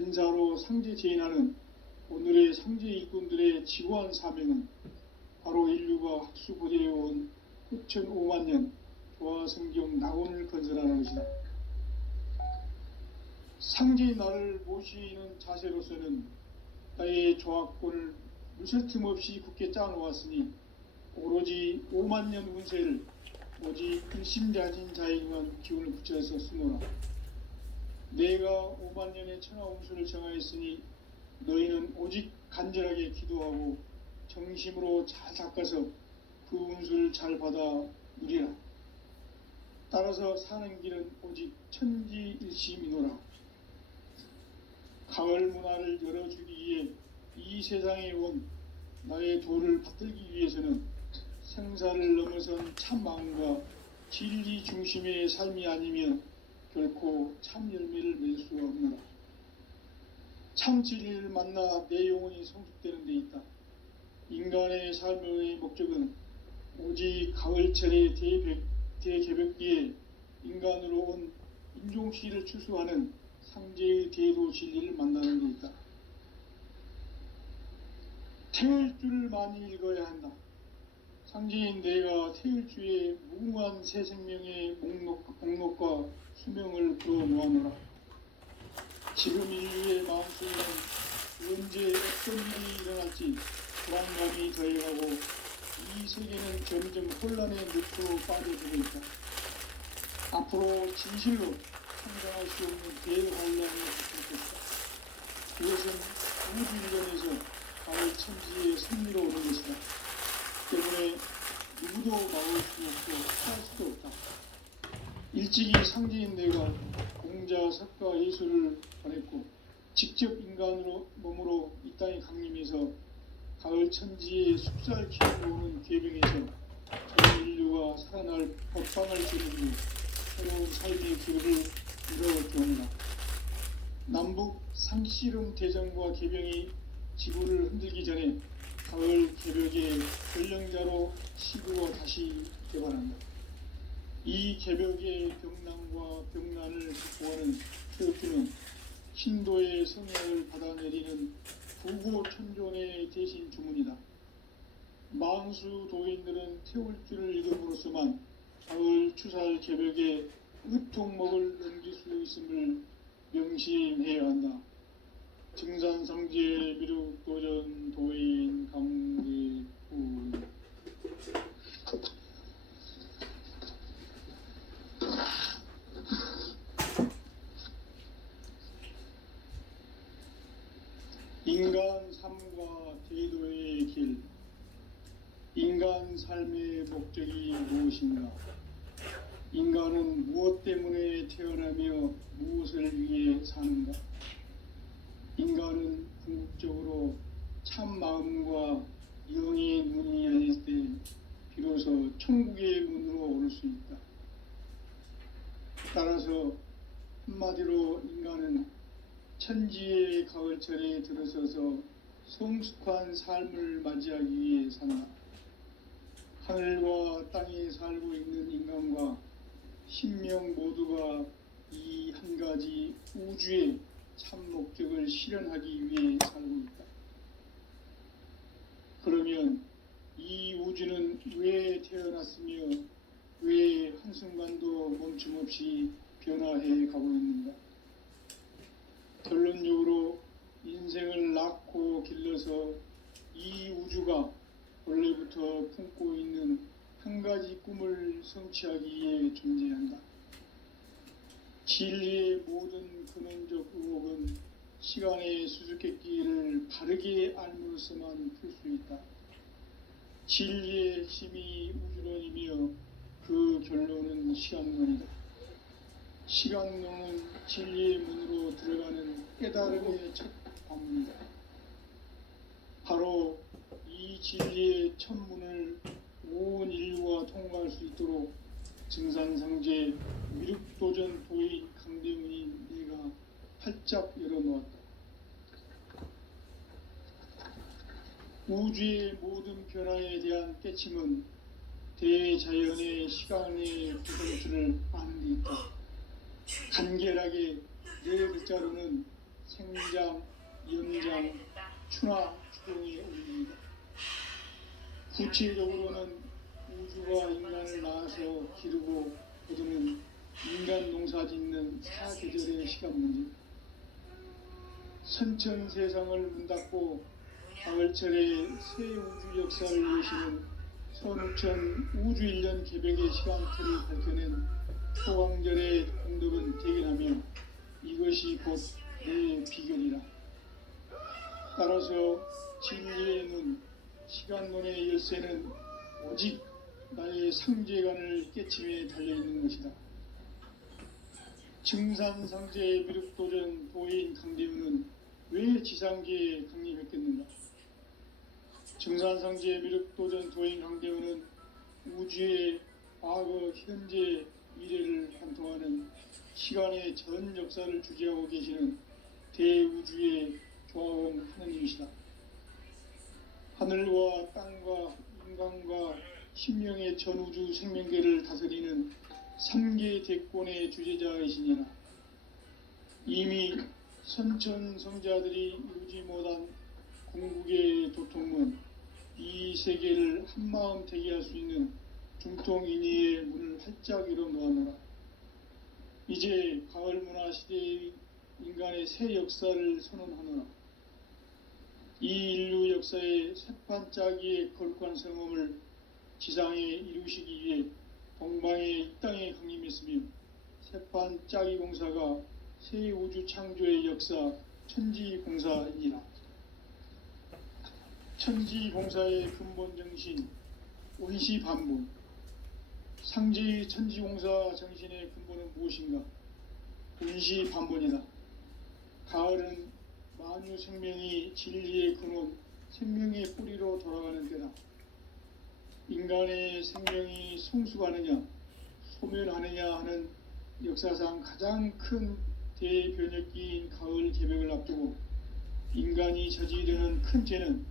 근사로 상제 제인하는 오늘의 상제 일꾼들의 지고한 사명은 바로 인류가 학수고대해온 후천 5만 년 조화성경 낙원을 건설하는 것이다. 상제의 나를 모시는 자세로서는 나의 조합권을 무슨 틈 없이 굳게 짜놓았으니 오로지 5만 년 운세를 오직 일심자진 자에게만 기운을 붙여서 쓰노라. 내가 5만 년의 천하 운수를 정하였으니 너희는 오직 간절하게 기도하고 정심으로 잘 닦아서 그 운수를 잘 받아 누리라. 따라서 사는 길은 오직 천지일심이노라. 가을 문화를 열어주기 위해 이 세상에 온 나의 도를 받들기 위해서는 생사를 넘어선 참 마음과 진리 중심의 삶이 아니면 결코 참 열매를 맺을 수가 없노라. 참 진리를 만나 내 영혼이 성숙되는 데 있다. 인간의 삶의 목적은 오직 가을철의 대개벽기에 인간으로 온 인종시를 추수하는 상제의 대도 진리를 만나는 데 있다. 태일주를 많이 읽어야 한다. 상제인 내가 태일주의 무궁한 새 생명의 목록과 수명을 풀어놓아노라. 지금 인류의 마음속에는 언제 어떤 일이 일어날지 불안감이 더해가고 이 세계는 점점 혼란의 늪으로 빠져들고 있다. 앞으로 진실로 상상할 수 없는 대환란이 닥칠 것이다. 그것은 우주일련에서 가을 천지의 승리로 오는 것이다. 때문에 누구도 막을 수 없고 피할 수도 없다. 일찍이 상제인 내가 공자, 석가, 예수를 보냈고 직접 인간으로 몸으로 이 땅에 강림해서 가을 천지의 숲살 키우고 오는 계병에서 전 인류가 살아날 법방을 제공해 새로운 삶의 기로를 이뤄갈 경우다. 남북 상씨름 대전과 계병이 지구를 흔들기 전에 가을 개벽의 전령자로 시구가 다시 개발한다. 이 개벽의 병난과 병난을 극복하는 태극기는 신도의 성령을 받아내리는 부고천존의 대신 주문이다. 만수 도인들은 태울주를 읽음으로써만 가을 추살 개벽의 으통목을 넘길 수 있음을 명심해야 한다. 증산성제 미륵도전 도인 강대구. 인간 삶과 대도의 길. 인간 삶의 목적이 무엇인가? 인간은 무엇 때문에 태어나며 무엇을 위해 사는가? 인간은 궁극적으로 참 마음과 영의 문이 열릴 때 비로소 천국의 문으로 오를 수 있다. 따라서 한마디로 인간은 천지의 가을철에 들어서서 성숙한 삶을 맞이하기 위해 산다. 하늘과 땅에 살고 있는 인간과 신명 모두가 이 한 가지 우주의 참 목적을 실현하기 위해 살고 있다. 그러면 이 우주는 왜 태어났으며 왜 한순간도 멈춤없이 변화해 가고 있는가? 결론적으로 인생을 낳고 길러서 이 우주가 원래부터 품고 있는 한 가지 꿈을 성취하기 위해 존재한다. 진리의 모든 근원적 의혹은 시간의 수수께끼를 바르게 알므로서만 풀 수 있다. 진리의 핵심이 우주론이며 그 결론은 시간론이다. 시간론은 진리의 문으로 들어가는 깨달음의 첫 관문이다. 바로 이 진리의 첫 문을 온 인류가 통과할 수 있도록 증산성제 미륵도전 도인 강대문인 내가 활짝 열어놓았다. 우주의 모든 변화에 대한 깨침은 대자연의 시간의 구성틀을 아는 데 있다. 간결하게 네 글자로는 생장, 연장, 추나 추동에 올립니다. 구체적으로는 우주가 인간을 낳아서 기르고 거두는 인간 농사 짓는 사계절의 시간 문제, 선천 세상을 문 닫고 가을철에 새 우주 역사를 여시는 선우천 우주 1년 개벽의 시간틀을 밝혀낸 초강절의 공덕은 대견하며 이것이 곧 내 비결이라. 따라서 진리의 눈, 시간론의 열쇠는 오직 나의 상제관을 깨침에 달려있는 것이다. 증산상제의 미륵도전 도인 강대우는 왜 지상계에 강림했겠는가? 증산상제의 미륵도전 도인 강대우는 우주의 과거, 현재, 미래를 관통하는 시간의 전 역사를 주재하고 계시는 대우주의 조화원 하느님이시다. 하늘과 땅과 인간과 신명의 전우주 생명계를 다스리는 3계 대권의 주제자이시니라. 이미 선천성자들이 이루지 못한 궁극의 도통문, 이 세계를 한마음 되게 할 수 있는 중통인의의 문을 활짝 열어 놓아노라. 이제 가을 문화 시대의 인간의 새 역사를 선언하노라. 이 인류 역사의 새판짜기의 거룩한 성험을 지상에 이루시기 위해 동방의 이 땅에 강림했으며 새판짜기 공사가 새 우주 창조의 역사 천지공사이니라. 천지공사의 근본 정신 원시반복, 상제의 천지공사 정신의 근본은 무엇인가? 원시반복이다. 가을은 만유 생명이 진리의 근원, 생명의 뿌리로 돌아가는 때다. 인간의 생명이 성숙하느냐, 소멸하느냐 하는 역사상 가장 큰 대변혁기인 가을 개벽을 앞두고 인간이 저지르는 큰 죄는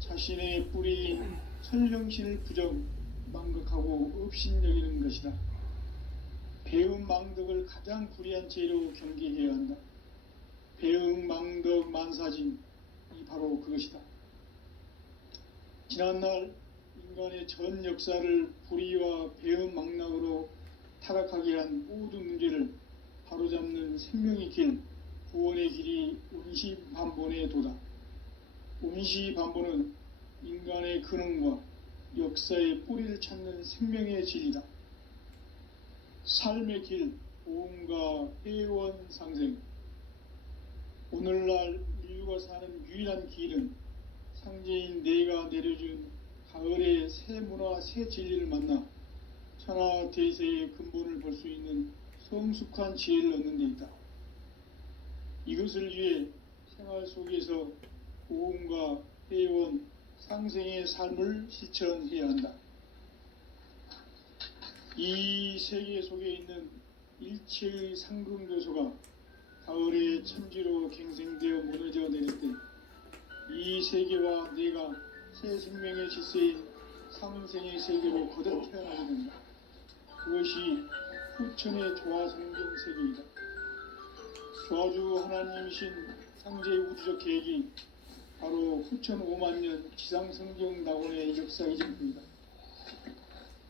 자신의 뿌리인 설령신을 부정, 망극하고 업신여기는 것이다. 배음 망덕을 가장 불의한 죄로 경계해야 한다. 배음 망덕 만사진이 바로 그것이다. 지난날 인간의 전 역사를 불의와 배음 망락으로 타락하게 한 모든 문제를 바로잡는 생명의 길, 구원의 길이 원시반본의 도다. 원시반본은 인간의 근원과 역사의 뿌리를 찾는 생명의 진리다. 삶의 길, 보험과 회원 상생. 오늘날 인류가 사는 유일한 길은 상제인 내가 내려준 가을의 새 문화, 새 진리를 만나 천하 대세의 근본을 볼 수 있는 성숙한 지혜를 얻는 데 있다. 이것을 위해 생활 속에서 보험과 회원, 상생의 삶을 실천해야 한다. 이 세계 속에 있는 일체의 상금교소가 가을의 천지로 갱생되어 무너져 내릴 때 이 세계와 내가 새 생명의 질서인 상생의 세계로 거듭 태어나게 된다. 그것이 후천의 조화성경 세계이다. 조화주 하나님이신 상제의 우주적 계획이 바로 후천 5만년 지상성경 낙원의 역사의 전부이다.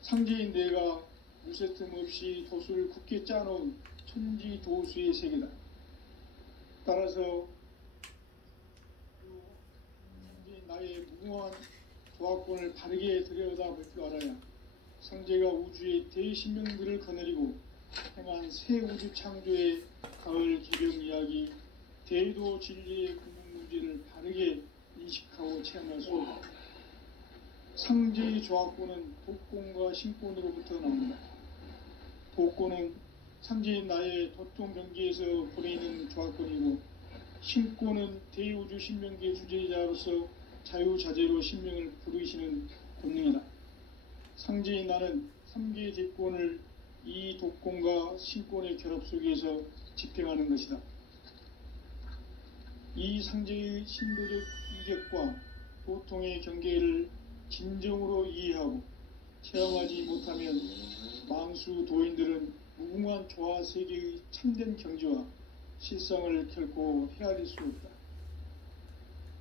상제인 내가 무쇠틈 없이 도수를 굳게 짜놓은 천지도수의 세계다. 따라서 상제인 나의 무궁한 조합권을 바르게 들여다볼 줄 알아야 상제가 우주의 대신명들을 거느리고 행한 새 우주 창조의 가을 개벽 이야기, 대도 진리의 근본 문제를 바르게 인식하고 체험할 수 있다. 상제의 조합권은 독권과 신권으로부터 나온다. 독권은 상제인 나의 도통 경계에서 보내는 조합권이고, 신권은 대우주 신명계 주제자로서 자유자재로 신명을 부르시는 본능이다. 상제인 나는 3계 대권을 이 독권과 신권의 결합 속에서 집행하는 것이다. 이 상제의 신도적 이격과 도통의 경계를 진정으로 이해하고 체험하지 못하면 만수 도인들은 무궁한 조화 세계의 참된 경지와 실상을 결코 헤아릴 수 없다.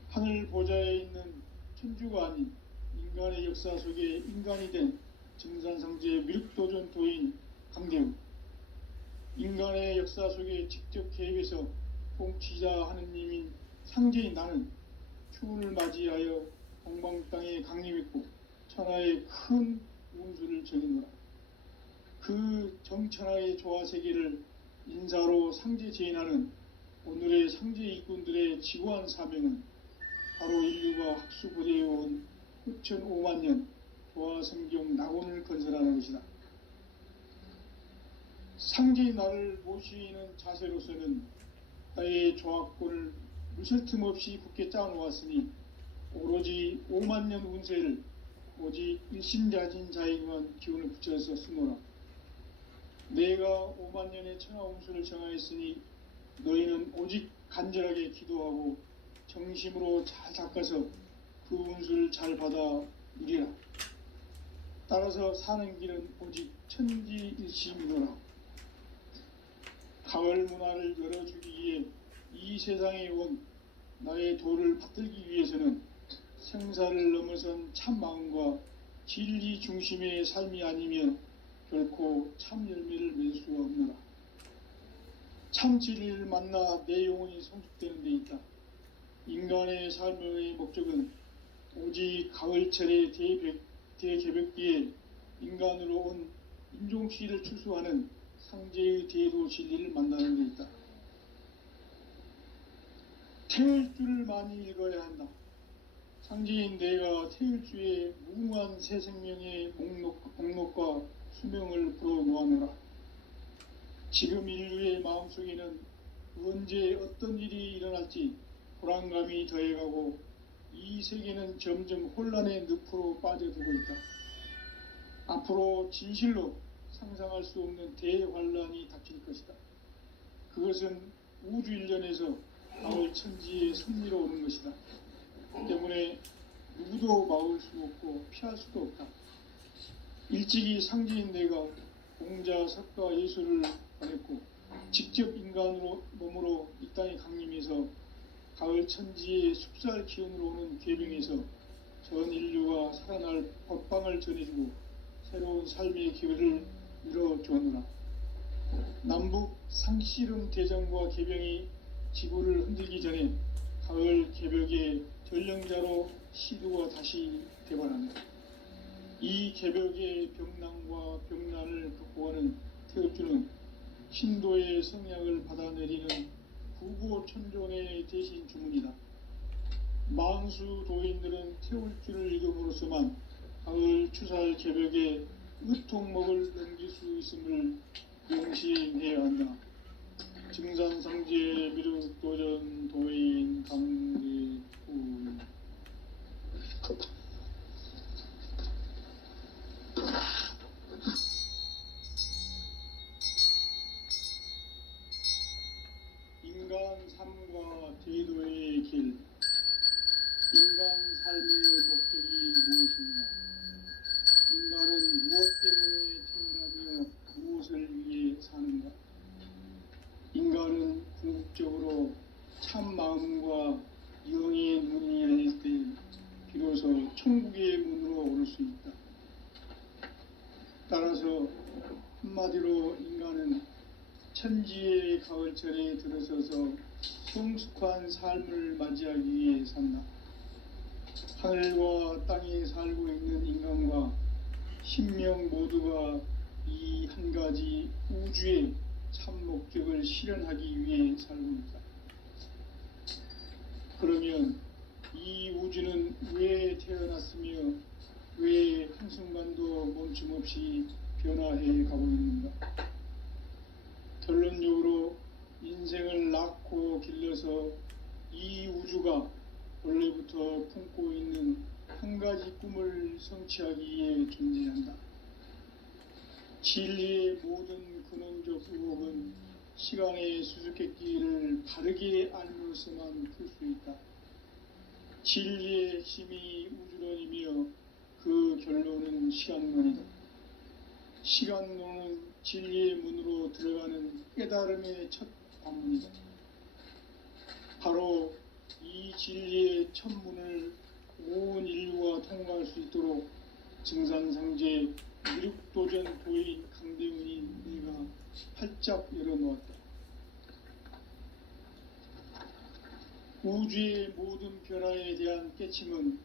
하늘 보좌에 있는 천주가 아닌 인간의 역사 속에 인간이 된 증산성지의 미륵도전도인 강대우, 인간의 역사 속에 직접 개입해서 통치자 하느님인 상제인 나는 추운을 맞이하여 동방 땅에 강림했고 천하의 큰 운수를 정했노라. 그 정천하의 조화세계를 인사로 상제 제인하는 오늘의 상제 일꾼들의 지고한 사명은 바로 인류가 학수고대해온 후천 5만년 조화성경 낙원을 건설하는 것이다. 상제의 나를 모시는 자세로서는 나의 조합권을 무실 틈 없이 굳게 짜놓았으니 오로지 5만년 운세를 오직 일심자진 자에게만 기운을 붙여서 쓰노라. 내가 5만년의 천하 운수를 정하였으니 너희는 오직 간절하게 기도하고 정심으로 잘 닦아서 그 운수를 잘 받아 누리라. 따라서 사는 길은 오직 천지일심이노라. 가을 문화를 열어주기 위해 이 세상에 온 나의 도를 받들기 위해서는 생사를 넘어선 참 마음과 진리 중심의 삶이 아니면 결코 참 열매를 맺을 수가 없노라. 참 진리를 만나 내 영혼이 성숙되는 데 있다. 인간의 삶의 목적은 오직 가을철의 대개벽기에 인간으로 온 인종씨를 추수하는 상제의 대도 진리를 만나는 데 있다. 태을주를 많이 읽어야 한다. 상제인 내가 태을주의 무궁한 새 생명의 목록과 수명을 불어놓아노라. 지금 인류의 마음속에는 언제 어떤 일이 일어날지 불안감이 더해가고 이 세계는 점점 혼란의 늪으로 빠져들고 있다. 앞으로 진실로 상상할 수 없는 대환란이 닥칠 것이다. 그것은 우주 일련에서 가을 천지의 섭리로 오는 것이다. 때문에 누구도 막을 수 없고 피할 수도 없다. 일찍이 상제인 내가 공자, 석가, 예수를 보냈고 직접 인간으로 몸으로 이 땅에 강림해서 가을 천지의 숲살 기운으로 오는 궤병에서 전 인류가 살아날 법방을 전해주고 새로운 삶의 기회를 이뤄주었노라. 남북 상씨름 대전과 개병이 지구를 흔들기 전에 가을 개벽의 전령자로 시도가 다시 되관한다. 이 개벽의 병난과 병난을 극복하는 태엽주는 신도의 성약을 받아내리는 구고천존의 대신 주문이다. 만수 도인들은 태울주를 읽음으로써만 가을 추살 개벽의 으통목을 넘길 수 있음을 명심해야 한다. 증산상제 미륵도전 도인 강대우. 인간 삶과 제도의 길. 인간 삶의 목적이 무엇인가? 인간은 무엇 때문에 태어나며 무엇을 위해 사는가? 인간은 궁극적으로 참 마음과 영의 문이 열릴 때 비로소 천국의 문으로 오를 수 있다. 따라서 한마디로 인간은 천지의 가을철에 들어서서 성숙한 삶을 맞이하기 위해 산다. 하늘과 땅에 살고 있는 인간과 신명 모두가 이 한 가지 우주의 참 목적을 실현하기 위해 살고 있다. 그러면 이 우주는 왜 태어났으며 왜 한순간도 멈춤없이 변화해 가고 있는가? 결론적으로 인생을 낳고 길러서 이 우주가 원래부터 품고 있는 한 가지 꿈을 성취하기 위해 존재한다. 진리의 모든 근원적 의혹은 시간의 수수께끼를 바르게 알므로서만 풀 수 있다. 진리의 핵심이 우주론이며 그 결론은 시간론이다. 시간론은 진리의 문으로 들어가는 깨달음의 첫 관문이다. 진리의 천문을 온 인류가 통과할 수 있도록 증산상제 미륵도전 도인 강대훈이 내가 활짝 열어놓았다. 우주의 모든 변화에 대한 깨침은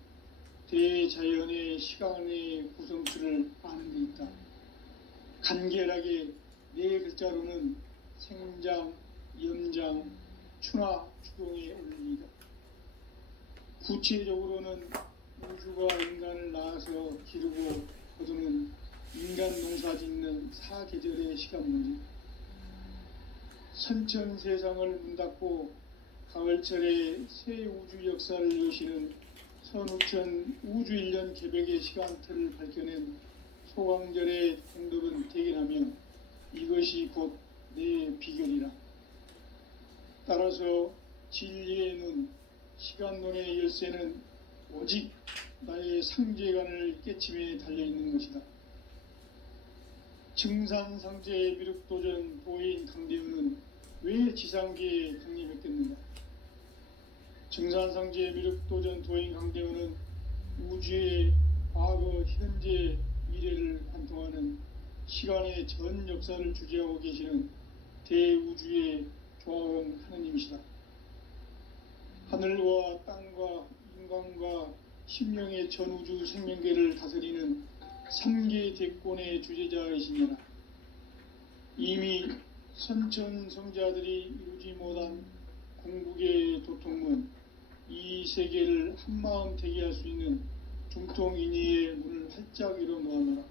대자연의 시간의 구성틀을 아는 데 있다. 간결하게 네 글자로는 생장, 염장, 추나 추동에 올리다. 구체적으로는 우주가 인간을 낳아서 기르고 거두는 인간 농사 짓는 사계절의 시간 문제. 선천 세상을 문 닫고 가을철에 새 우주 역사를 여시는 선우천 우주 1년 개벽의 시간틀을 밝혀낸 소강절의 공덕은 대견하며 이것이 곧 내 비결이라. 따라서 진리의 눈, 시간론의 열쇠는 오직 나의 상제관을 깨침에 달려있는 것이다. 증산상제 미륵도전 도인 강대훈은 왜 지상계에 강림했겠는가? 증산상제 미륵도전 도인 강대훈은 우주의 과거, 현재, 미래를 관통하는 시간의 전 역사를 주재하고 계시는 대우주의 조화원 하느님이시다. 하늘과 땅과 인간과 심령의 전우주 생명계를 다스리는 3계 대권의 주제자이시니라. 이미 선천성자들이 이루지 못한 궁극의 도통문, 이 세계를 한마음 되게 할 수 있는 중통인의의 문을 활짝 열어놓아노라.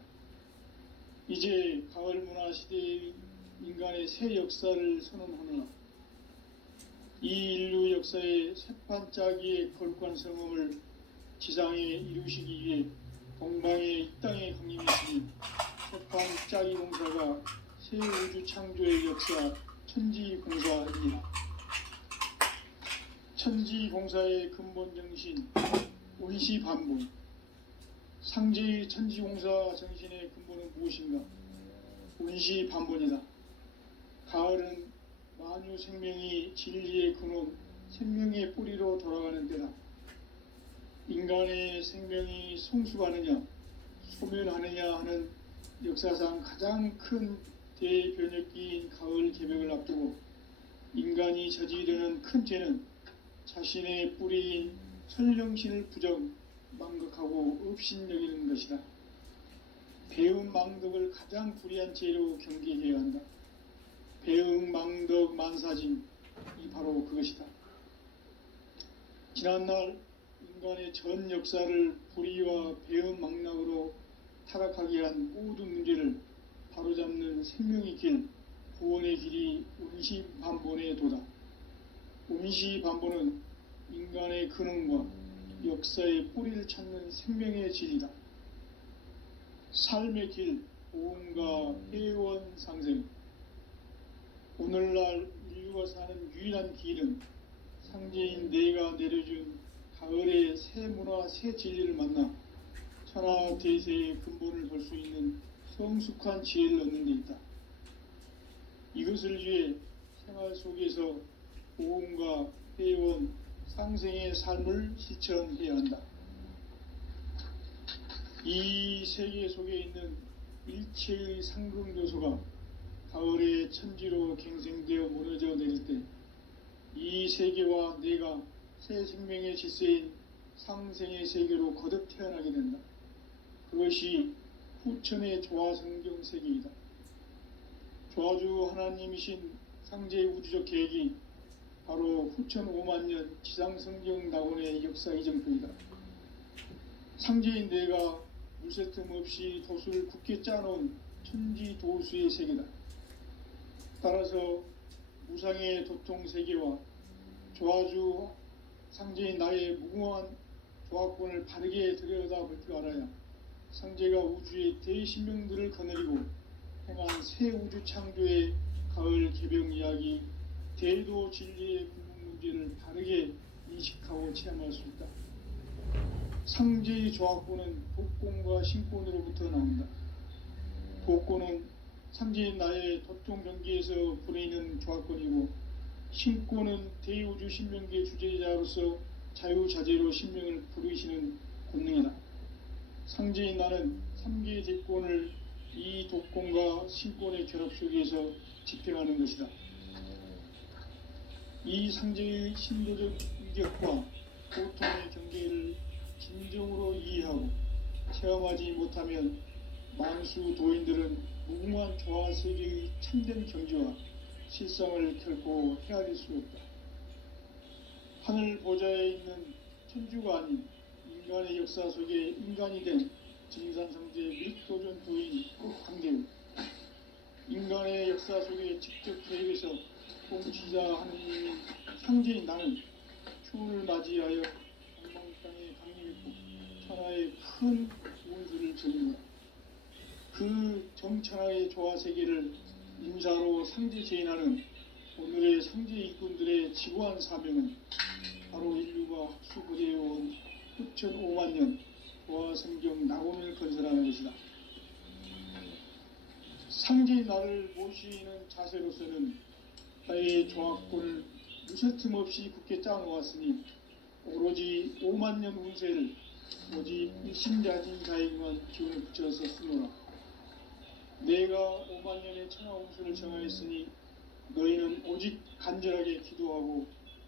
이제 가을 문화 시대의 인간의 새 역사를 선언하노라. 이 인류 역사의 새판짜기의 거룩한 성음을 지상에 이루시기 위해 동방의 이 땅에 강림이시니 새판짜기 공사가 새 우주 창조의 역사 천지공사입니다. 천지공사의 근본 정신 원시반복. 상제의 천지공사 정신의 근본은 무엇인가? 원시반복이다. 가을은 만유 생명이 진리의 근원, 생명의 뿌리로 돌아가는 때다. 인간의 생명이 성숙하느냐, 소멸하느냐 하는 역사상 가장 큰 대변혁기인 가을 개벽을 앞두고 인간이 저지르는 큰 죄는 자신의 뿌리인 설령신을 부정, 망극하고 업신여기는 것이다. 배음 망덕을 가장 불의한 죄로 경계해야 한다. 배음 망덕 만사진, 이 바로 그것이다. 지난날 인간의 전 역사를 불의와 배음 망락으로 타락하게 한 모든 문제를 바로잡는 생명의 길, 구원의 길이 원시반본의 도다. 원시반본은 인간의 근원과 역사의 뿌리를 찾는 생명의 진리다. 삶의 길, 보험과 회원 상생. 오늘날 인류가 사는 유일한 길은 상제인 내가 내려준 가을의 새 문화, 새 진리를 만나 천하 대세의 근본을 볼 수 있는 성숙한 지혜를 얻는 데 있다. 이것을 위해 생활 속에서 보험과 회원, 상생의 삶을 실천해야 한다. 이 세계 속에 있는 일체의 상금 요소가 가을의 천지로 갱생되어 무너져 내릴 때 이 세계와 내가 새 생명의 질서인 상생의 세계로 거듭 태어나게 된다. 그것이 후천의 조화성경 세계이다. 조화주 하나님이신 상제의 우주적 계획이 바로 후천 5만년 지상성경 낙원의 역사 이정표이다. 상제인 내가 물새 틈 없이 도수를 굳게 짜놓은 천지도수의 세계다. 따라서 무상의 도통세계와 조화주 상제인 나의 무궁한 조화권을 바르게 들여다볼 줄 알아야 상제가 우주의 대신명들을 거느리고 행한 새 우주 창조의 가을 개벽 이야기, 대도 진리의 궁극 문제를 바르게 인식하고 체험할 수 있다. 상제의 조화권은 복권과 신권으로부터 나온다. 복권은 상제인 나의 도통 경계에서 보내는 조화권이고, 신권은 대우주 신명계 주제자로서 자유자재로 신명을 부르시는 권능이다. 상제인 나는 3개의 대권을 이 독권과 신권의 결합 속에서 집행하는 것이다. 이 상제의 신도적 인격과 고통의 경계를 진정으로 이해하고 체험하지 못하면 만수 도인들은 무궁한 조화 세계의 참된 경지와 실상을 결코 헤아릴 수 없다. 하늘 보좌에 있는 천주가 아닌 인간의 역사 속에 인간이 된 증산성제 및 도전 도인 강대우, 인간의 역사 속에 직접 개입해서 통치자 하느님인 상제인 나는 추운을 맞이하여 방방 땅에 강림했고 천하의 큰 운수를 전인다. 그 정천하의 조화세계를 인사로 상제 제인하는 오늘의 상제 일꾼들의 지구한 사명은 바로 인류가 학수부대해온 후천 5만 년 조화성경 낙원을 건설하는 것이다. 상제의 나를 모시는 자세로서는 나의 조합권을 무쇠틈 없이 굳게 짜놓았으니 오로지 5만 년 운세를 오직 일심자진 자에게만 기운을 붙여서 쓰노라. 내가 5만 년의 천하 운수를 정하였으니 너희는 오직 간절하게 기도하고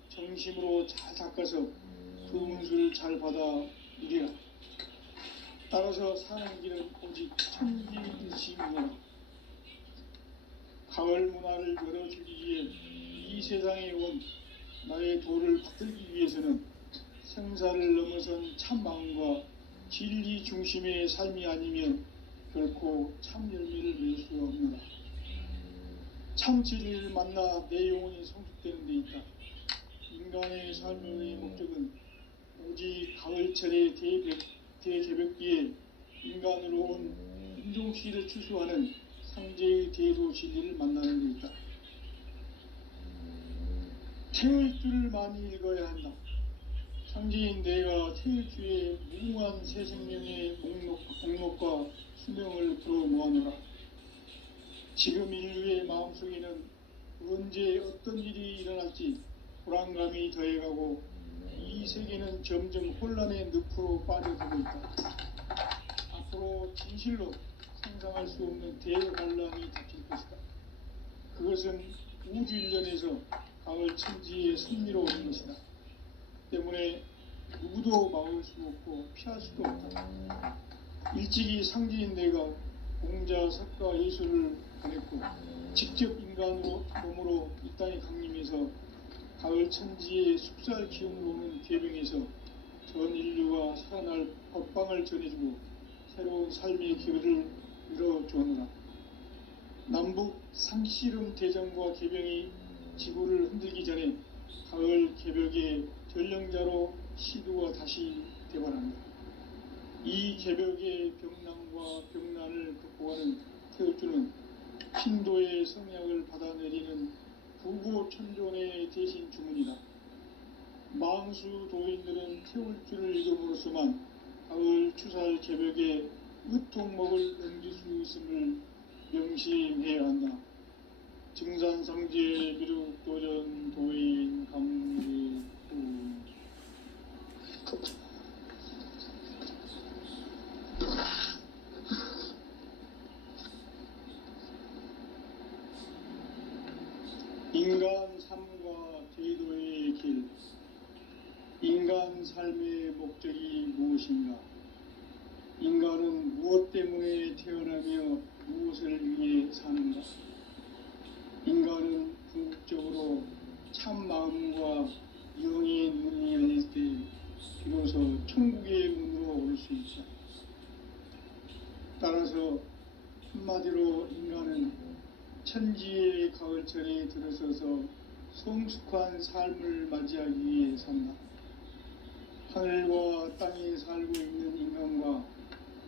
정심으로 잘 닦아서 그 운수를 잘 받아 누리라. 따라서 사는 길은 오직 천지일심이라. 가을 문화를 열어주기 위해 이 세상에 온 나의 도를 받들기 위해서는 생사를 넘어선 참 마음과 진리 중심의 삶이 아니면 결코 참 열매를 맺을 수가 없노라. 참 진리를 만나 내 영혼이 성숙되는 데 있다. 인간의 삶의 목적은 오직 가을철의 대개벽기에 인간으로 온 인종시를 추수하는 상제의 대도 진리를 만나는 데 있다. 태을주를 많이 읽어야 한다. 상제인 내가 태을주의 무궁한 새 생명의 목록과 수명을 풀어 모아노라. 지금 인류의 마음속에는 언제 어떤 일이 일어날지 불안감이 더해가고 이 세계는 점점 혼란의 늪으로 빠져들고 있다. 앞으로 진실로 상상할 수 없는 대반란이 닥칠 것이다. 그것은 우주 일련에서 가을 천지의 섭리로 오는 것이다. 때문에 누구도 막을 수 없고 피할 수도 없다. 일찍이 상제인 내가 공자, 석가, 예술을 보냈고 직접 인간으로 몸으로 이 땅에 강림해서 가을 천지의 숲살 기운으로 오는 괴병에서 전 인류가 살아날 법방을 전해주고 새로운 삶의 기회를 열어주었노라. 남북 상씨름 대전과 개병이 지구를 흔들기 전에 가을 개벽의 전령자로 시두가 다시 되관합니다. 이 개벽의 병난과 병난을 극복하는 태을주는 신도의 성약을 받아내리는 부고천존의 대신 주문이다. 망수 도인들은 태울주를 읽음으로써만 가을 추살 개벽의 으통목을 넘길 수 있음을 명심해야 한다. 증산상제 미륵도전 도인 강대우. 인간 삶과 제도의 길. 인간 삶의 목적이 무엇인가? 인간은 무엇 때문에 태어나며 무엇을 위해 사는가? 인간은 궁극적으로 참 마음과 영의 문이 열릴 때 비로소 천국의 문으로 올 수 있다. 따라서 한마디로 인간은 천지의 가을철에 들어서서 성숙한 삶을 맞이하기 위해 산다. 하늘과 땅에 살고 있는 인간과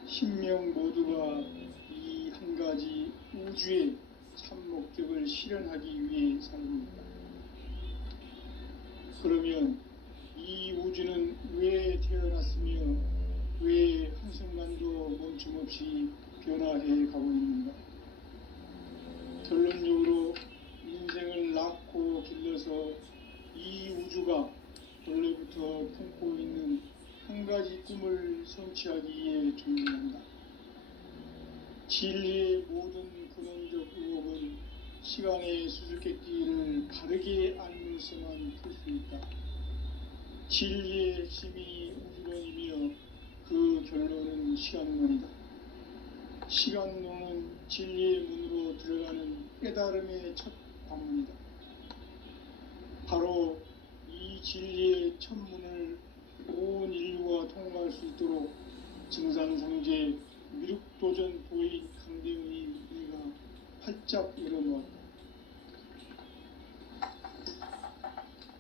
신명 모두가 이 한 가지 우주의 참 목적을 실현하기 위해 살고 있다. 그러면 이 우주는 왜 태어났으며 왜 한순간도 멈춤없이 변화해 가고 있는가? 결론적으로 인생을 낳고 길러서 이 우주가 본래부터 오래전부터 품고 있는 한 가지 꿈을 성취하기 위해 존재한다. 진리의 모든 근원적 의혹은 시간의 수수께끼를 바르게 알면서만 풀 수 있다. 진리의 핵심이 우주론이며 그 결론은 시간론이다. 시간론은 진리의 문으로 들어가는 깨달음의 첫 관문이다. 바로 이 진리의 첫 문을 온 인류가 통과할 수 있도록 증산상제 미륵도전 도인 강대훈이 내가 활짝 열어놓았다.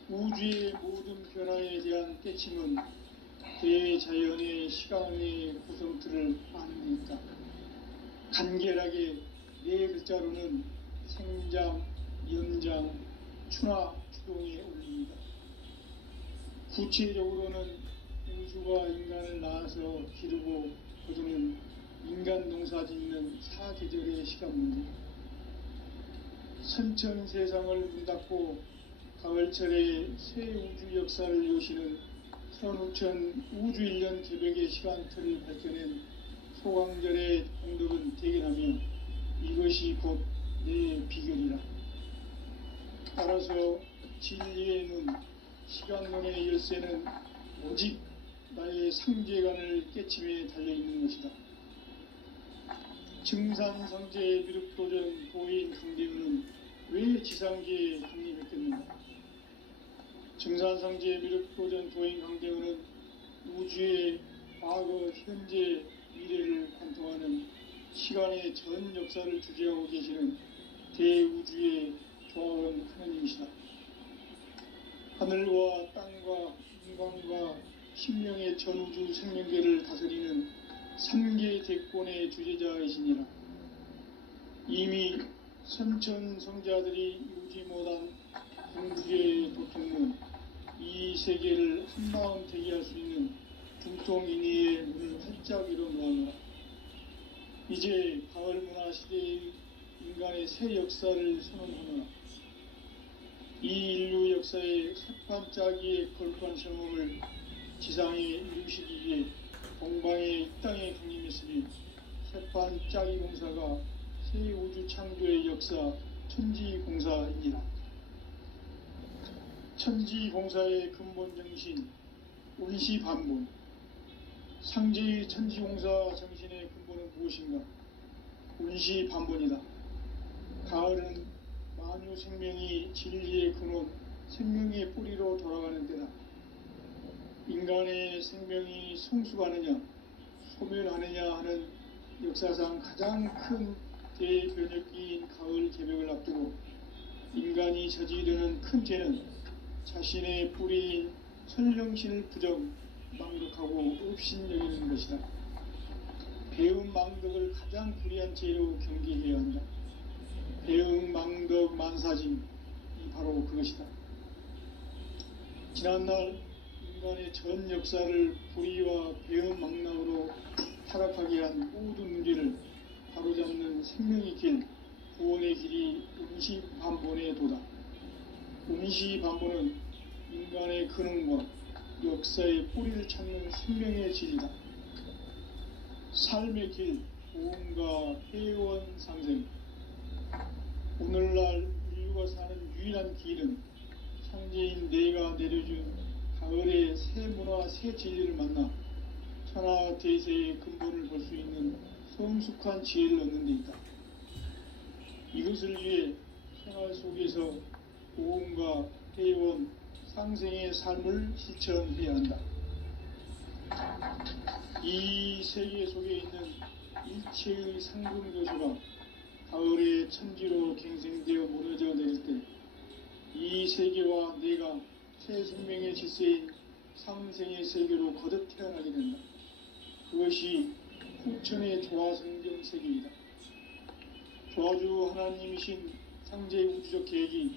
우주의 모든 변화에 대한 깨침은 대자연의 시간의 구성틀을 아는 데 있다. 간결하게 네 글자로는 생장, 연장, 추나 추동에 올립니다. 구체적으로는 우주가 인간을 낳아서 기르고 거두는 인간 농사 짓는 사계절의 시간 문제, 선천 세상을 문 닫고 가을철에 새 우주 역사를 여시는 선우천 우주 1년 개벽의 시간틀을 밝혀낸 소강절의 공덕은 대견하며 이것이 곧 내 비결이라. 따라서 진리의 눈, 시간론의 열쇠는 오직 나의 상제관을 깨침에 달려있는 것이다. 증산상제의 미륵도전 도인 강대훈은 왜 지상계에 강림했겠는가? 증산상제의 미륵도전 도인 강대훈은 우주의 과거, 현재, 미래를 관통하는 시간의 전 역사를 주재하고 계시는 대우주의 조화원 하느님이시다. 하늘과 땅과 인간과 신명의 전우주 생명계를 다스리는 3계 대권의 주제자이시니라. 이미 선천성자들이 이루지 못한 공주의 도통은 이 세계를 한마음 대기할 수 있는 중통인의의 문을 활짝 열어놓아노라. 이제 가을문화 시대의 인간의 새 역사를 선언하노라. 이 인류 역사의 새판짜기의 걸프한 성험을 지상에 이루시기 위해 동방의 이 땅에 강림했으니 새판짜기 공사가 새 우주 창조의 역사 천지공사이니라. 천지공사의 근본 정신 운시반본, 상제의 천지공사 정신의 근본은 무엇인가? 운시반본이다. 가을은 만유 생명이 진리의 근원, 생명의 뿌리로 돌아가는 때다. 인간의 생명이 성숙하느냐, 소멸하느냐 하는 역사상 가장 큰 대변혁기인 가을 개벽을 앞두고 인간이 저지르는 큰 죄는 자신의 뿌리인 선령신을 부정, 망덕하고 업신여기는 것이다. 배움 망덕을 가장 불의한 죄로 경계해야 한다. 배움 망덕 만사징이 바로 그것이다. 지난날 인간의 전 역사를 불의와 배움 망락으로 타락하게 한 모든 문제를 바로잡는 생명의 길, 구원의 길이 운시반본의 도다. 운시반본은 인간의 근원과 역사의 뿌리를 찾는 생명의 질이다. 삶의 길, 보험과 회원 상생. 오늘날 인류가 사는 유일한 길은 상제인 내가 내려준 가을의 새 문화, 새 진리를 만나 천하 대세의 근본을 볼 수 있는 성숙한 지혜를 얻는 데 있다. 이것을 위해 생활 속에서 보험과 회원, 상생의 삶을 실천해야 한다. 이 세계 속에 있는 일체의 상근교수가 가을의 천지로 갱생되어 무너져 내릴 때 이 세계와 내가 새 생명의 질서인 상생의 세계로 거듭 태어나게 된다. 그것이 후천의 조화성경 세계이다. 조화주 하나님이신 상제의 우주적 계획이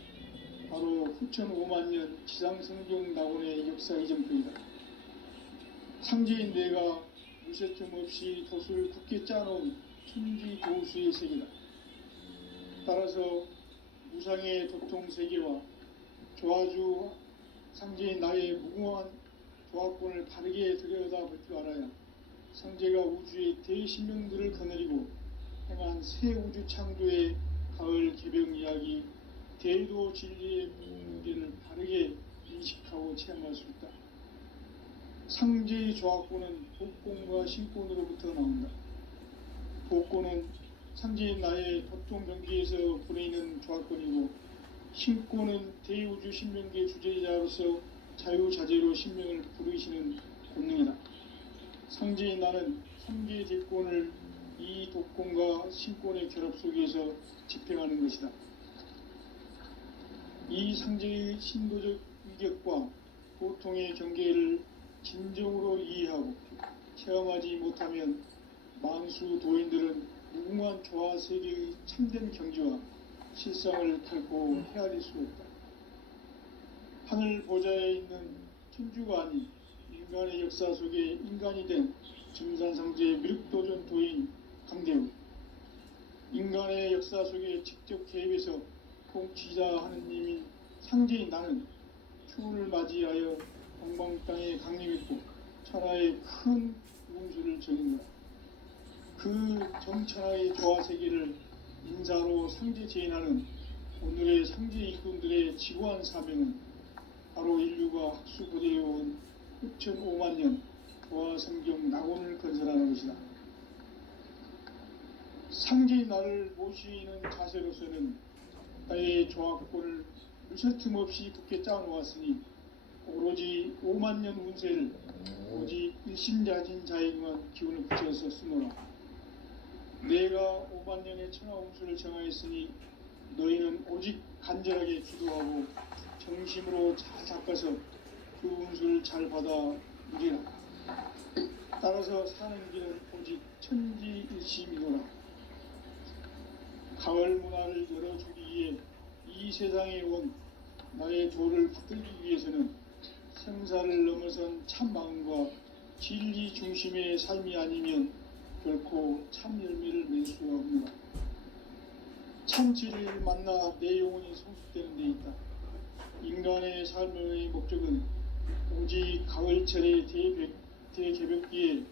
바로 후천 5만년 지상성경 낙원의 역사 이전표이다. 상제인 내가 무쇠틈 없이 돛을 굳게 짜놓은 천지 도수의 세계다. 따라서 무상의 도통 세계와 조화주 상제인 나의 무궁한 조합권을 바르게 들여다볼 줄 알아야 성제가 우주의 대신명들을 거느리고 행한 새 우주 창조의 가을 개병 이야기, 대도 진리의 무게를 바르게 인식하고 체험할 수 있다. 상제의 조합권은 복권과 신권으로부터 나온다. 복권은 상제의 나의 도통 경계에서 보내는 조합권이고, 신권은 대우주 신명계 주제자로서 자유자재로 신명을 부르시는 권능이다. 상제의 나는 3개의 대권을 이 독권과 신권의 결합 속에서 집행하는 것이다. 이 상제의 신도적 위격과 고통의 경계를 진정으로 이해하고 체험하지 못하면 만수 도인들은 무궁한 조화 세계의 참된 경지와 실상을 결코 헤아릴 수 없다. 하늘 보좌에 있는 천주가 아닌 인간의 역사 속에 인간이 된 증산상제의 미륵도전 도인 강대우, 인간의 역사 속에 직접 개입해서 통치자 하느님인 상제인 나는 추운을 맞이하여 동방 땅에 강림했고 천하의 큰 운수를 정인다. 그 정천하의 조화 세계를 인자로 상제 제인하는 오늘의 상제 일꾼들의 지구한 사명은 바로 인류가 학수고대해온 6,500만 년 조화 성경 낙원을 건설하는 것이다. 상제의 나를 모시는 자세로서는 나의 조합권을 물새틈 없이 굳게 짜놓았으니 오로지 5만 년 운세를 오직 일심자진 자에게만 기운을 붙여서 쓰노라. 내가 5만 년의 천하 운수를 정하였으니 너희는 오직 간절하게 기도하고 정심으로 잘 닦아서 그 운수를 잘 받아 누리라. 따라서 사는 길은 오직 천지일심이노라. 가을 문화를 열어주기 위해 이 세상에 온 나의 도를 붙들기 위해서는 생사를 넘어선 참 마음과 진리 중심의 삶이 아니면 결코 참 열매를 맺을 수가 없노라. 참 진리를 만나 내 영혼이 성숙되는 데 있다. 인간의 삶의 목적은 오직 가을철의 대개벽기에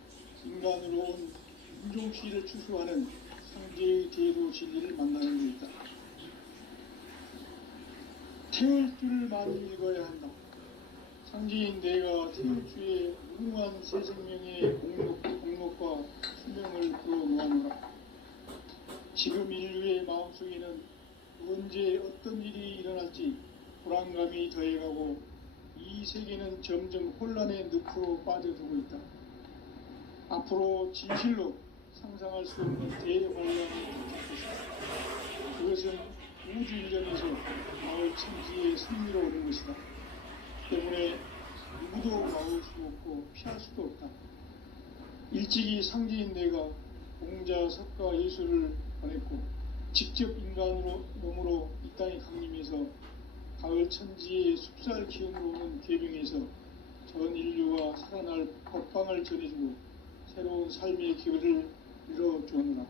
인간으로 온 인종시를 추수하는 상제의 대도 진리를 만나는 데 있다. 태울 줄을 많이 읽어야 한다. 상제인 내가 태울 주의 무궁한 새 생명의 공목과 수명을 불어놓아노라. 지금 인류의 마음속에는 언제 어떤 일이 일어날지 불안감이 더해가고 이 세계는 점점 혼란의 늪으로 빠져들고 있다. 앞으로 진실로 상상할 수 없는 대환란이 닥칠 것이다. 그것은 우주 일련에서 마을 천지의 승리로 오는 것이다. 때문에 누구도 막을 수 없고 피할 수도 없다. 일찍이 상제인 내가 공자, 석가, 예수를 보냈고 직접 인간으로 몸으로 이 땅에 강림해서 가을 천지의 숲살 기운으로 오는 계병에서 전 인류와 살아날 법방을 전해주고 새로운 삶의 기회를 이뤄주느라.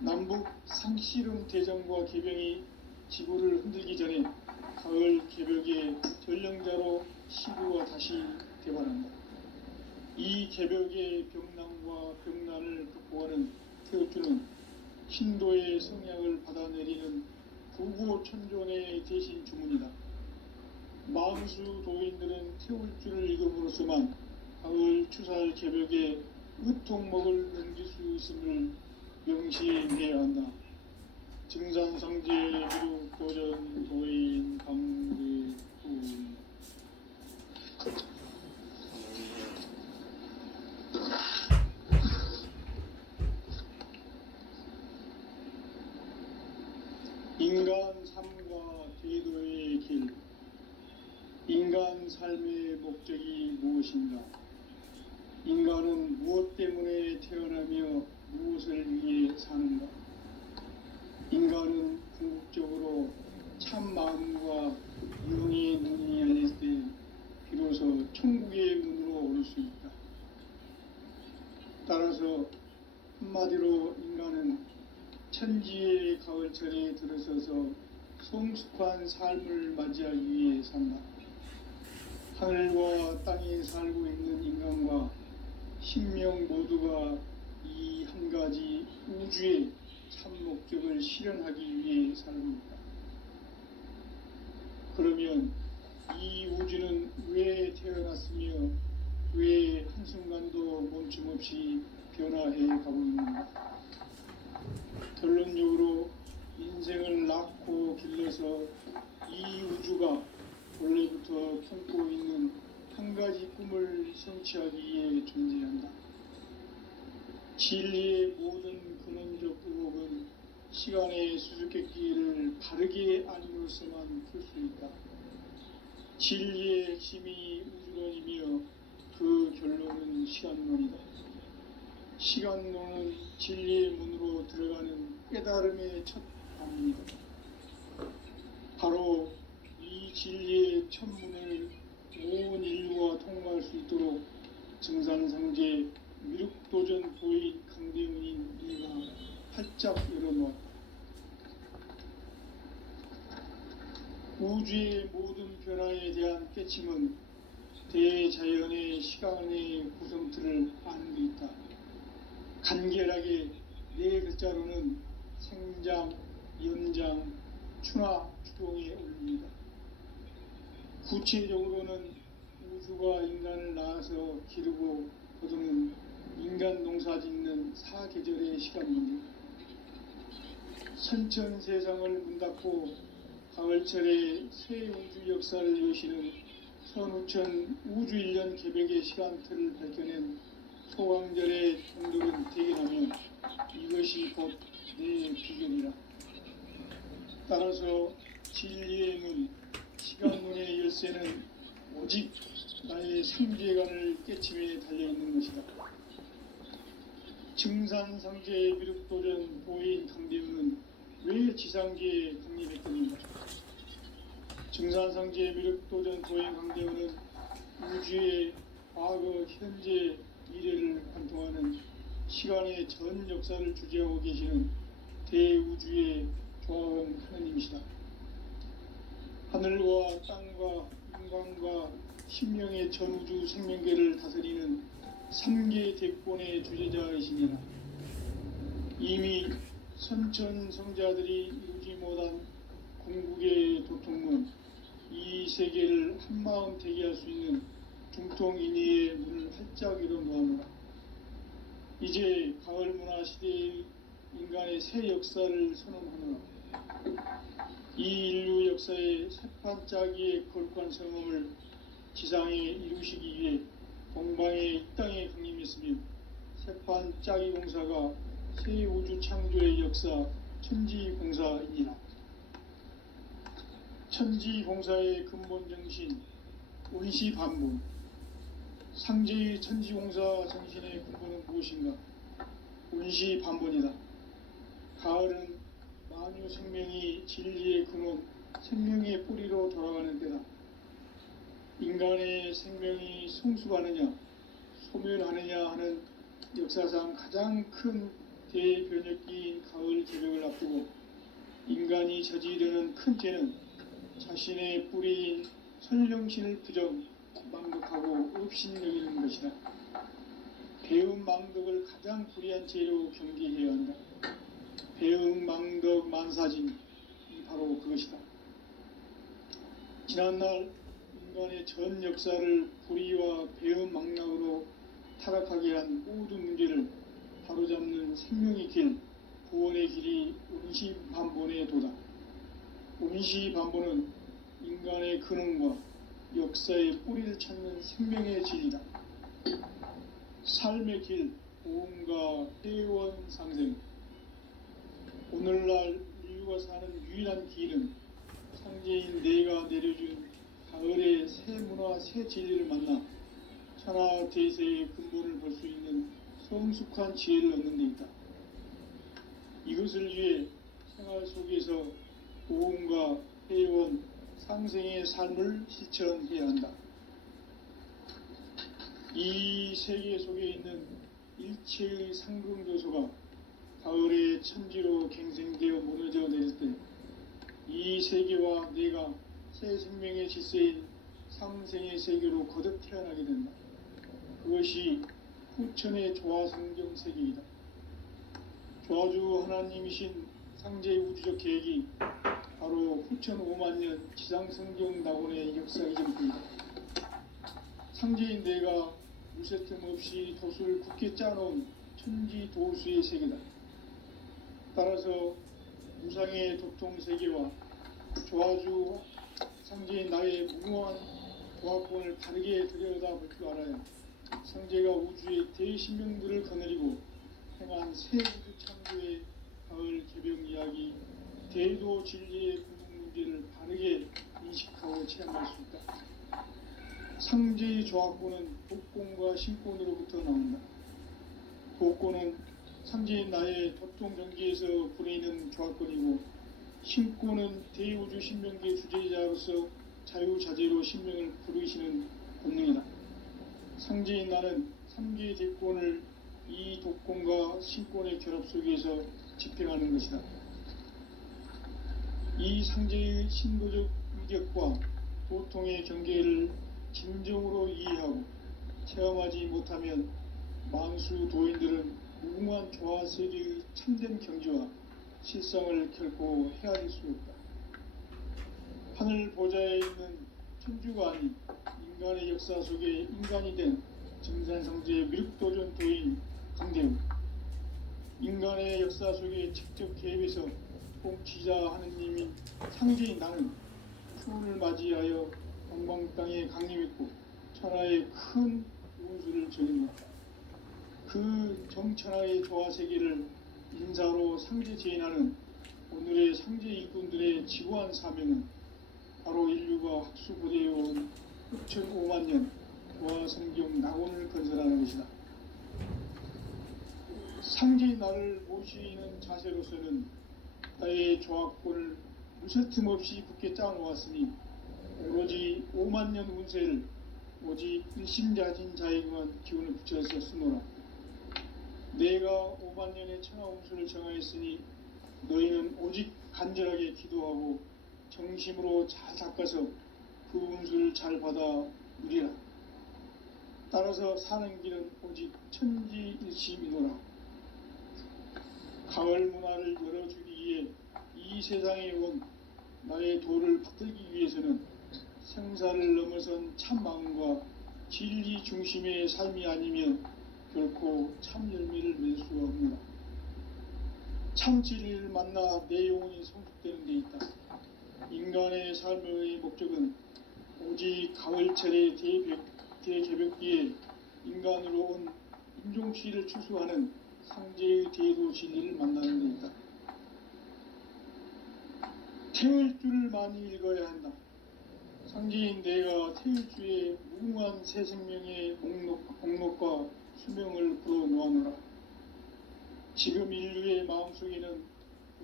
남북 상씨름 대전과 계병이 지구를 흔들기 전에 가을 개벽의 전령자로 시구가 다시 개발한다. 이 개벽의 병난과 병난을 극복하는 태우주는 신도의 성향을 받아내리는 구구천존의 대신 주문이다. 만수 도인들은 태울주를 읽음으로써만 가을 추살 개벽의 으통목을 넘길 수 있음을 명시해야 한다. 증산상제 미륵도전 도인 강대우. 인간 삶과 대도의 길. 인간 삶의 목적이 무엇인가? 인간은 무엇 때문에 태어나며 무엇을 위해 사는가? 인간은 궁극적으로 참 마음과 영의 눈이 열릴 때 비로소 천국의 문으로 오를 수 있다. 따라서 한마디로 인간은 천지의 가을철에 들어서서 성숙한 삶을 맞이하기 위해 산다. 하늘과 땅에 살고 있는 인간과 신명 모두가 이 한 가지 우주의 참 목적을 실현하기 위해 살고있다. 그러면 이 우주는 왜 태어났으며 왜 한순간도 멈춤없이 변화해 가고 있는가? 결론적으로 인생을 낳고 길러서 이 우주가 원래부터 품고 있는 한 가지 꿈을 성취하기 위해 존재한다. 진리의 모든 근원적 의혹은 시간의 수수께끼를 바르게 알므로서만 풀 수 있다. 진리의 핵심이 우주론이며 그 결론은 시간론이다. 시간론은 진리의 문으로 들어가는 깨달음의 첫 방문이다. 바로 이 진리의 첫 문을 온 인류가 통과할 수 있도록 증산상제 미륵도전 보인 강대문인 이가 활짝 열어놓았다. 우주의 모든 변화에 대한 깨침은 대자연의 시간의 구성틀을 아는 데 있다. 간결하게 네 글자로는 생장, 연장, 추나 추동에 올립니다. 구체적으로는 우주가 인간을 낳아서 기르고 거두는 인간 농사 짓는 사계절의 시간입니다. 선천 세상을 문 닫고 가을철에 새 우주 역사를 여시는 선우천 우주 1년 개백의 시간틀을 밝혀낸 소강절의 동들은 대견하며 이것이 곧 내 비결이라. 따라서 진리의 문, 시간문의 열쇠는 오직 나의 상제관을 깨침에 달려있는 것이다. 증산상제의 미륵도전 보인 강대문은 왜 지상계에 강림했겠는가? 증산상제의 미륵도전 보인 강대문은 우주의 과거, 현재, 미래를 관통하는 시간의 전 역사를 주재하고 계시는 대우주의 조화원 하나님이시다. 하늘과 땅과 인간과 신명의 전우주 생명계를 다스리는 3계 대권의 주제자이시니라. 이미 선천성자들이 이루지 못한 궁극의 도통문, 이 세계를 한마음 대기할 수 있는 중통인의의 문을 활짝 열어놓아노라. 이제 가을 문화 시대의 인간의 새 역사를 선언하노라. 이 인류 역사의 새판짜기의 거룩한 성험을 지상에 이루시기 위해 동방의 이 땅에 강림했으며 새판짜기 공사가 새 우주 창조의 역사 천지공사이니라. 천지공사의 근본 정신 온시반본. 상제의 천지공사 정신의 근본은 무엇인가? 온시반본이다. 가을은 만유 생명이 진리의 근원, 생명의 뿌리로 돌아가는 때다. 인간의 생명이 성숙하느냐, 소멸하느냐 하는 역사상 가장 큰 대변혁기인 가을 개벽을 앞두고 인간이 저지르는 큰 죄는 자신의 뿌리인 선령신을 부정, 망덕하고 업신여기는 것이다. 배움 망덕을 가장 불의한 죄로 경계해야 한다. 배움 망덕 만사진이 바로 그것이다. 지난날 인간의 전 역사를 불의와 배움 망락으로 타락하게 한 모든 문제를 바로잡는 생명의 길, 구원의 길이 온시반본의 도다. 온시반본은 인간의 근원과 역사의 뿌리를 찾는 생명의 진리다. 삶의 길, 보험과 회원상생. 오늘날 인류가 사는 유일한 길은 상제인 내가 내려준 가을의 새 문화, 새 진리를 만나 천하 대세의 근본을 볼 수 있는 성숙한 지혜를 얻는 데 있다. 이것을 위해 생활 속에서 보험과 회원, 상생의 삶을 실천해야 한다. 이 세계 속에 있는 일체의 상금교소가 가을의 천지로 갱생되어 무너져 내릴 때 이 세계와 내가 새 생명의 질서인 삼생의 세계로 거듭 태어나게 된다. 그것이 후천의 조화성경 세계이다. 조화주 하나님이신 상제의 우주적 계획이 바로 후천 5만년 지상성경 낙원의 역사의 전부이다. 상제인 내가 무쇠틈 없이 돛을 굳게 짜놓은 천지도수의 세계다. 따라서 무상의 도통세계와 조화주 상제인 나의 무모한 조합권을 바르게 들여다볼 줄 알아야 상제가 우주의 대신명들을 거느리고 행한 새 우주 창조의 가을 개병 이야기, 대도 진리의 궁극 문제를 바르게 인식하고 체험할 수 있다. 상제의 조합권은 독권과 신권으로부터 나온다. 독권은 상제인 나의 도통경기에서 부리는 조합권이고, 신권은 대우주 신명계 주제자로서 자유자재로 신명을 부르시는 본능이다. 상제인 나는 3개의 대권을 이 독권과 신권의 결합 속에서 집행하는 것이다. 이 상제의 신도적 위격과 도통의 경계를 진정으로 이해하고 체험하지 못하면 만수 도인들은 무궁한 조화세계의 참된 경지와 실상을 결코 헤아릴 수 없다. 하늘 보좌에 있는 천주가 아닌 인간의 역사 속에 인간이 된 증산성제의 미륵도전 도인 강대우, 인간의 역사 속에 직접 개입해서 통치자 하느님인 상제인 나는 추운을 맞이하여 동방 땅에 강림했고 천하의 큰 운수를 전했다. 그 정천하의 조화세계를 인사로 상제 제인하는 오늘의 상제 일꾼들의 지구한 사명은 바로 인류가 학수고대해온 6,500년 조화성경 낙원을 건설하는 것이다. 상제의 나를 모시는 자세로서는 나의 조합권을 무쇠틈 없이 굳게 짜놓았으니 오로지 5만년 운세를 오직 일심자진 자에게만 기운을 붙여서 쓰노라. 내가 5만년의 천하 운수를 정하였으니 너희는 오직 간절하게 기도하고 정심으로 잘 닦아서 그 운수를 잘 받아 누리라. 따라서 사는 길은 오직 천지일심이노라. 가을 문화를 열어주기 위해 이 세상에 온 나의 도를 받들기 위해서는 생사를 넘어선 참 마음과 진리 중심의 삶이 아니면 결코 참 열매를 맺을 수가 없노라. 참 진리를 만나 내 영혼이 성숙되는 데 있다. 인간의 삶의 목적은 오직 가을철의 대개벽기에 인간으로 온 인종씨를 추수하는 상제의 대도 진리를 만나는 데 있다. 태울 줄을 많이 읽어야 한다. 상제인 내가 태울 주의 무궁한 새 생명의 목록과 수명을 불어놓아노라. 지금 인류의 마음속에는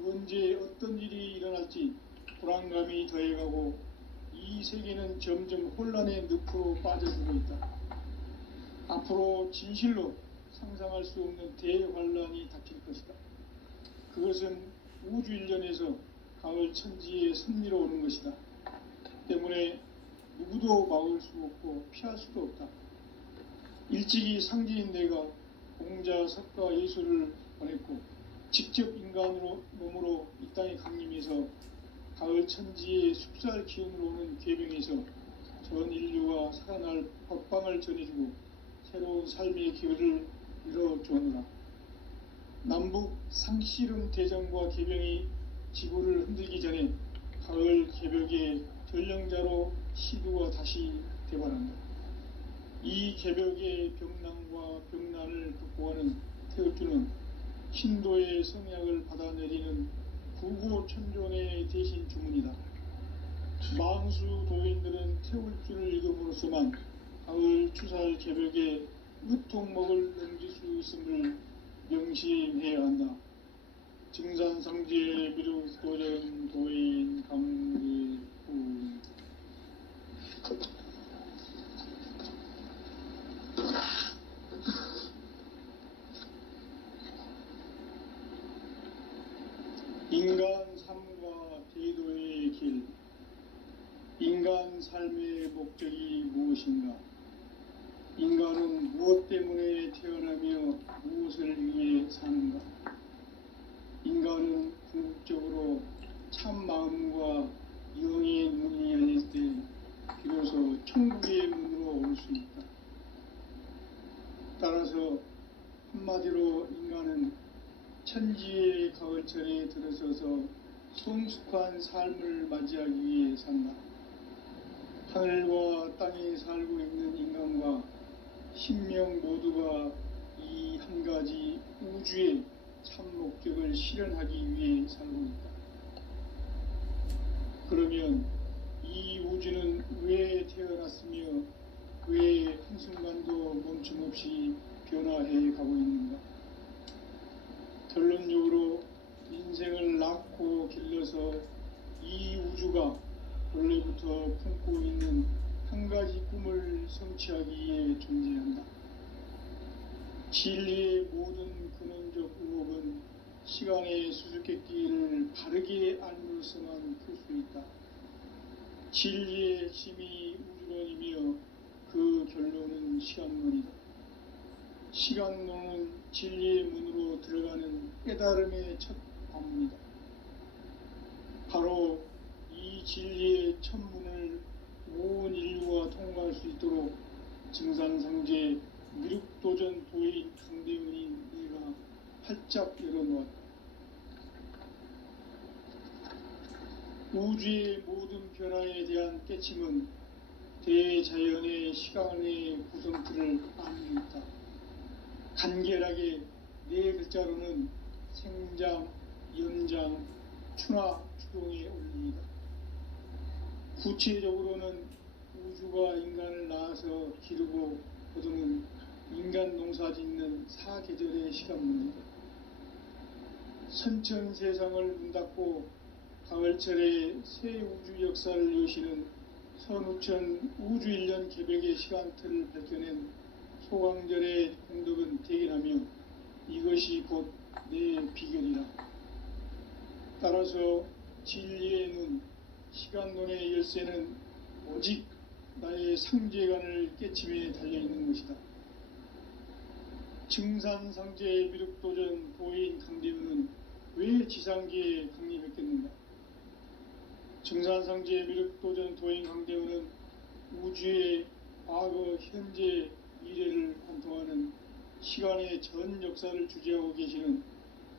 언제 어떤 일이 일어날지 불안감이 더해가고 이 세계는 점점 혼란의 늪으로 빠져들고 있다. 앞으로 진실로 상상할 수 없는 대환란이 닥칠 것이다. 그것은 우주 일련에서 가을 천지의 섭리로 오는 것이다. 때문에 누구도 막을 수 없고 피할 수도 없다. 일찍이 상제인 내가 공자, 석가, 예수를 보냈고 직접 인간으로 몸으로 이 땅에 강림해서 가을 천지의 숲살 기운으로 오는 계병에서 전 인류가 살아날 법방을 전해주고 새로운 삶의 기회를 이뤄주었노라. 남북 상씨름 대전과 계병이 지구를 흔들기 전에 가을 개벽의 전령자로 시두가 다시 대발한다. 이 개벽의 병난과 병난을 극복하는 태울주는 신도의 성약을 받아내리는 구고천존의 대신 주문이다. 망수 도인들은 태울주를 읽음으로써만 가을 추살 개벽에 으통목을 넘길 수 있음을 명심해야 한다. 증산성제 미륵도전 도인 강대우. 인간 삶과 제도의 길. 인간 삶의 목적이 무엇인가? 인간은 무엇 때문에 태어나며 무엇을 위해 사는가? 인간은 궁극적으로 참 마음과 영의 문이 열릴 때 비로소 천국의 문으로 올 수 있다. 따라서 한마디로 인간은 천지의 가을철에 들어서서 성숙한 삶을 맞이하기 위해 산다. 하늘과 땅에 살고 있는 인간과 신명 모두가 이 한 가지 우주의 참 목적을 실현하기 위해 살고 있다. 그러면 이 우주는 왜 태어났으며 왜 한순간도 멈춤없이 변화해 가고 있는가? 결론적으로 인생을 낳고 길러서 이 우주가 원래부터 품고 있는 한 가지 꿈을 성취하기 위해 존재한다. 진리의 모든 근원적 의혹은 시간의 수수께끼를 바르게 알므로서만 풀 수 있다. 진리의 핵심이 우주론이며 그 결론은 시간론이다. 시간론은 진리의 문으로 들어가는 깨달음의 첫 관문이다. 바로 이 진리의 첫 문을 온 인류가 통과할 수 있도록 증산상제 미륵도전 도인 강대문인 내가 활짝 열어놓았다. 우주의 모든 변화에 대한 깨침은 대자연의 시간의 구성틀을 아는 있다. 간결하게 네 글자로는 생장, 연장, 추나 추동의 원리이다. 구체적으로는 우주가 인간을 낳아서 기르고 거두는 인간 농사 짓는 사계절의 시간문이다. 선천 세상을 문 닫고 가을철에 새 우주 역사를 여시는 선우천 우주 1년 개벽의 시간틀을 밝혀낸 소강절의 공덕은 대견하며 이것이 곧 내 비결이라. 따라서 진리의 눈, 시간론의 열쇠는 오직 나의 상제관을 깨침에 달려있는 것이다. 증산상제 미륵도전 도인 강대문은 왜 지상계에 강림했겠는가? 증산상제 미륵도전 도인 강대문은 우주의 과거, 현재, 미래를 관통하는 시간의 전 역사를 주재하고 계시는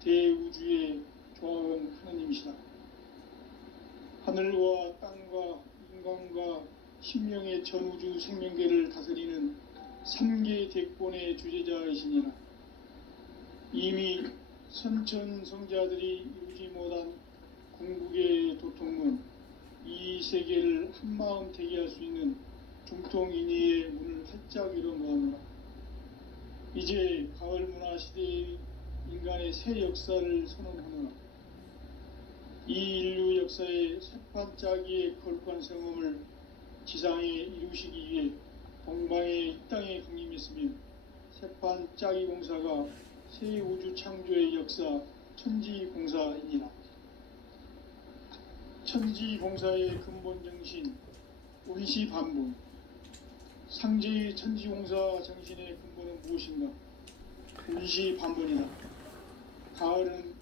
대우주의 조화원 하느님이시다. 하늘과 땅과 인간과 신명의 전우주 생명계를 다스리는 3계 대권의 주제자이시니라. 이미 선천성자들이 이루지 못한 궁극의 도통문, 이 세계를 한마음 대기할 수 있는 중통인의의 문을 활짝 열어놓았노라. 이제 가을 문화 시대의 인간의 새 역사를 선언하노라. 이 인류 역사의 새판짜기의 거룩한 성험을 지상에 이루시기 위해 동방의 이 땅에 강림했으며 새판짜기 공사가 새 우주 창조의 역사 천지공사이니라. 천지공사의 근본 정신 원시반본, 상제의 천지공사 정신의 근본은 무엇인가? 원시반본이다. 가을은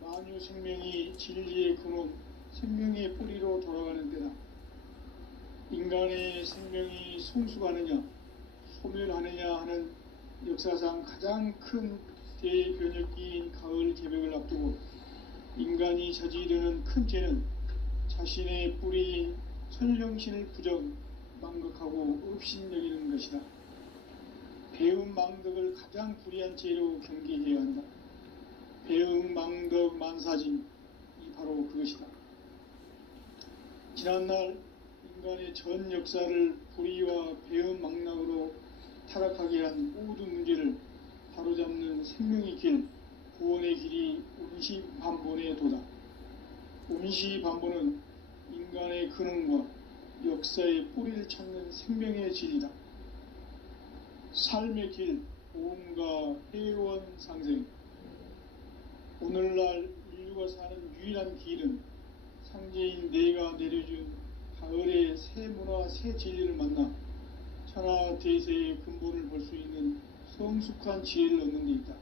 만유 생명이 진리의 근원, 생명의 뿌리로 돌아가는 때다. 인간의 생명이 성숙하느냐, 소멸하느냐 하는 역사상 가장 큰 대변혁기인 가을 개벽을 앞두고 인간이 저지르는 큰 죄는 자신의 뿌리인 설령신을 부정, 망극하고 업신여기는 것이다. 배움 망덕을 가장 불의한 죄로 경계해야 한다. 배움 망덕 만사진, 이 바로 그것이다. 지난날 인간의 전 역사를 불의와 배움 망락으로 타락하게 한 모든 문제를 바로잡는 생명의 길, 구원의 길이 원시반본의 도다. 원시반본은 인간의 근원과 역사의 뿌리를 찾는 생명의 질이다. 삶의 길, 보험과 회원 상생. 오늘날 인류가 사는 유일한 길은 상제인 내가 내려준 가을의 새 문화, 새 진리를 만나 천하 대세의 근본을 볼 수 있는 성숙한 지혜를 얻는 데 있다.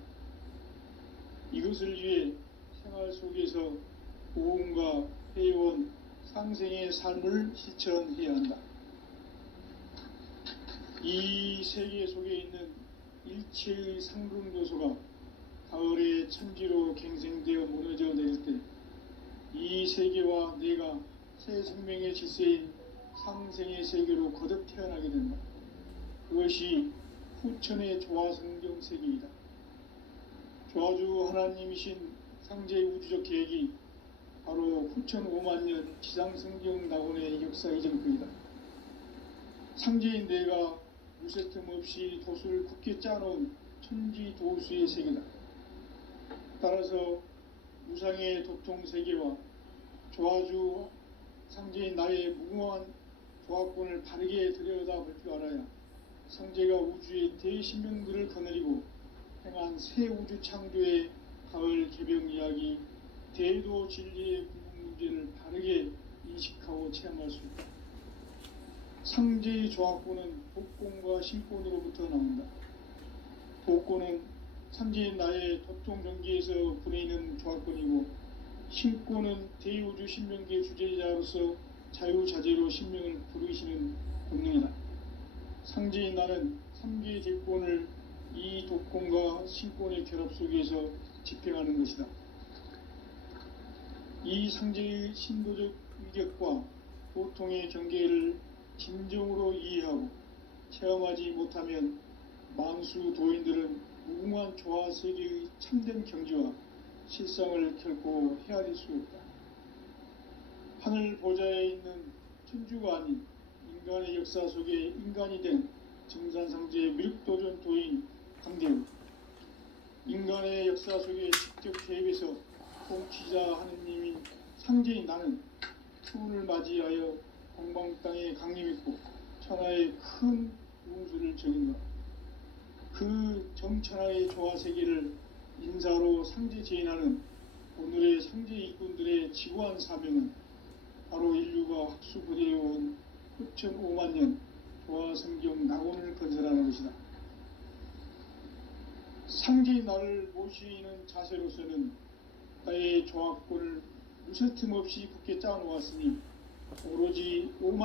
이것을 위해 생활 속에서 고음과 회원, 상생의 삶을 실천해야 한다. 이 세계 속에 있는 일체의 상등 요소가 가을의 천지로 갱생되어 무너져 내릴 때 이 세계와 내가 새 생명의 질서인 상생의 세계로 거듭 태어나게 된다. 그것이 후천의 조화성경 세계이다. 조화주 하나님이신 상제의 우주적 계획이 바로 후천 5만년 지상성경 낙원의 역사 이전급이다. 상제인 내가 무쇠틈 없이 도수를 굳게 짜놓은 천지도수의 세계다. 따라서 무상의 도통세계와 조화주 상제인 나의 무궁한 조합권을 바르게 들여다볼 줄 알아야 상제가 우주의 대신명들을 거느리고 행한 새 우주 창조의 가을 개병 이야기, 대도 진리의 궁극 문제를 바르게 인식하고 체험할 수 있다. 상제의 조합권은 복권과 신권으로부터 나온다. 복권은 상제인 나의 도통경계에서 보내는 조합권이고, 신권은 대우주 신명계 주제자로서 자유자재로 신명을 부르시는 본능이다. 상제인 나는 3개의 대권을 이 독권과 신권의 결합 속에서 집행하는 것이다. 이 상제의 신도적 위격과 보통의 경계를 진정으로 이해하고 체험하지 못하면 만수 도인들은 무궁한 조화 세계의 참된 경지와 실상을 결코 헤아릴 수 없다. 하늘 보좌에 있는 천주가 아닌 인간의 역사 속에 인간이 된 정산상제의 미륵도전 도인 강대우, 인간의 역사 속에 직접 개입해서 통치자 하느님인 상제인 나는 추운을 맞이하여 동방 땅에 강림했고 천하의 큰 운수를 적인다. 그 정천하의 조화세계를 인사로 상제 제인하는 오늘의 상제 일꾼들의 지구한 사명은 바로 인류가 학수부대해온 후천 5만년 조화성경 낙원을 건설하는 것이다. 상제인 나를 모시는 자세로서는 나의 조합권을 무쇠틈 없이 굳게 짜놓았으니 오로지 5만